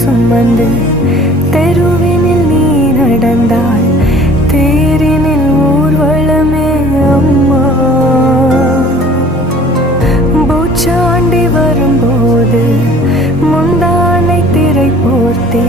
சுமந்து தெருவினில் நீ நடந்தாய், தேரினில் ஊர்வலமே அம்மா. பூச்சாண்டி வரும்போது முந்தானை திரை போர்த்தே